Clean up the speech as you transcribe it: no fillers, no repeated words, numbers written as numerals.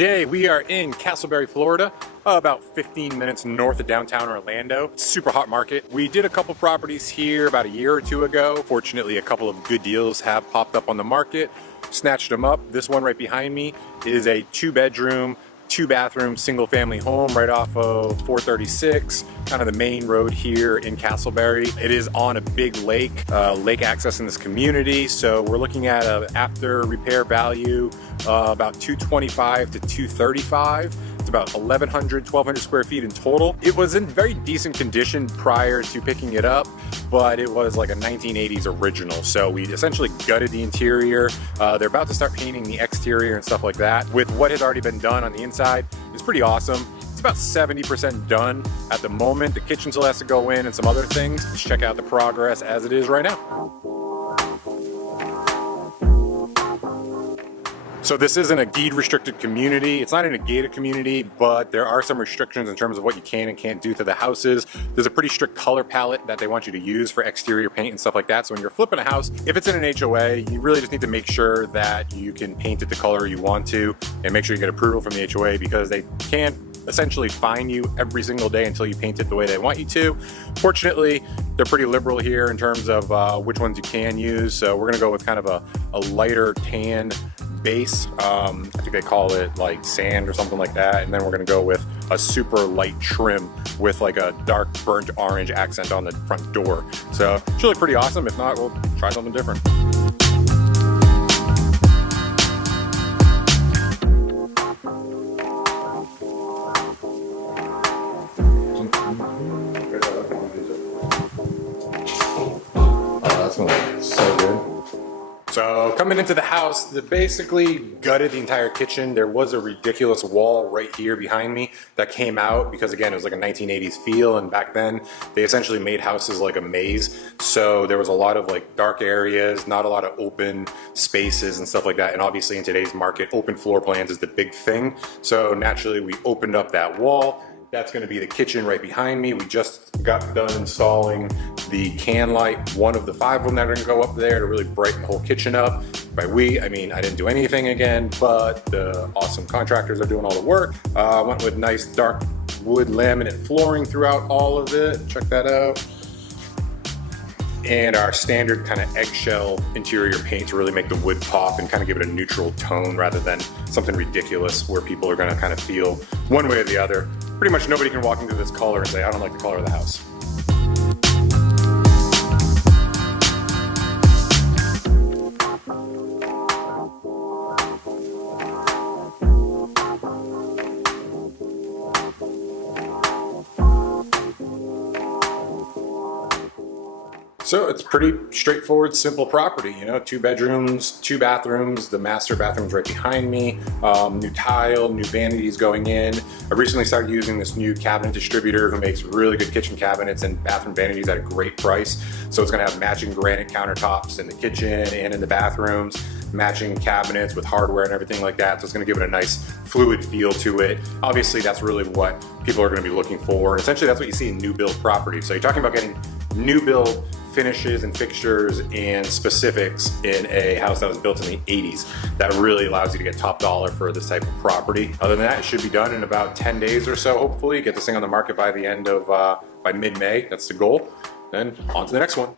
Today we are in Casselberry, Florida, about 15 minutes north of downtown Orlando. Super hot market. We did a couple properties here about a year or two ago. Fortunately, a couple of good deals have popped up on the market. Snatched them up. This one right behind me is a 2-bedroom, 2-bathroom, single-family home right off of 436, kind of the main road here in Casselberry. It is on a big lake, lake access in this community. So we're looking at an after repair value about 225 to 235. It's about 1,1200 square feet in total. It was in very decent condition prior to picking it up, but it was like a 1980s original. So we essentially gutted the interior. They're about to start painting the exterior and stuff like that. With what has already been done on the inside, it's pretty awesome. It's about 70% done at the moment. The kitchen still has to go in and some other things. Let's check out the progress as it is right now. So this isn't a deed restricted community. It's not in a gated community, but there are some restrictions in terms of what you can and can't do to the houses. There's a pretty strict color palette that they want you to use for exterior paint and stuff like that. So when you're flipping a house, if it's in an HOA, you really just need to make sure that you can paint it the color you want to and make sure you get approval from the HOA, because they can't essentially fine you every single day until you paint it the way they want you to. Fortunately, they're pretty liberal here in terms of which ones you can use. So we're gonna go with kind of a lighter tan base. I think they call it like sand or something like that. And then we're gonna go with a super light trim with like a dark burnt orange accent on the front door. So it should look pretty awesome. If not, we'll try something different. Oh, that's gonna look so good. So coming into the house, they basically gutted the entire kitchen. There was a ridiculous wall right here behind me that came out because, again, it was like a 1980s feel, and back then they essentially made houses like a maze. So there was a lot of like dark areas, not a lot of open spaces and stuff like that. And obviously in today's market, open floor plans is the big thing. So naturally we opened up that wall. That's going to be the kitchen right behind me. We just got done installing the can light, one of the 5 of them that are going to go up there to really brighten the whole kitchen up. By we, I mean I didn't do anything again, but the awesome contractors are doing all the work. Went with nice dark wood laminate flooring throughout all of it. Check that out. And our standard kind of eggshell interior paint to really make the wood pop and kind of give it a neutral tone rather than something ridiculous where people are going to kind of feel one way or the other. Pretty much nobody can walk into this color and say, I don't like the color of the house. So it's pretty straightforward, simple property, you know, 2 bedrooms, 2 bathrooms, the master bathroom's right behind me, new tile, new vanities going in. I recently started using this new cabinet distributor who makes really good kitchen cabinets and bathroom vanities at a great price. So it's gonna have matching granite countertops in the kitchen and in the bathrooms, matching cabinets with hardware and everything like that. So it's gonna give it a nice fluid feel to it. Obviously that's really what people are gonna be looking for. And essentially that's what you see in new build property. So you're talking about getting new build finishes and fixtures and specifics in a house that was built in the 80s. That really allows you to get top dollar for this type of property. Other than that, it should be done in about 10 days or so, hopefully. Get this thing on the market by the end of, by mid-May. That's the goal. Then on to the next one.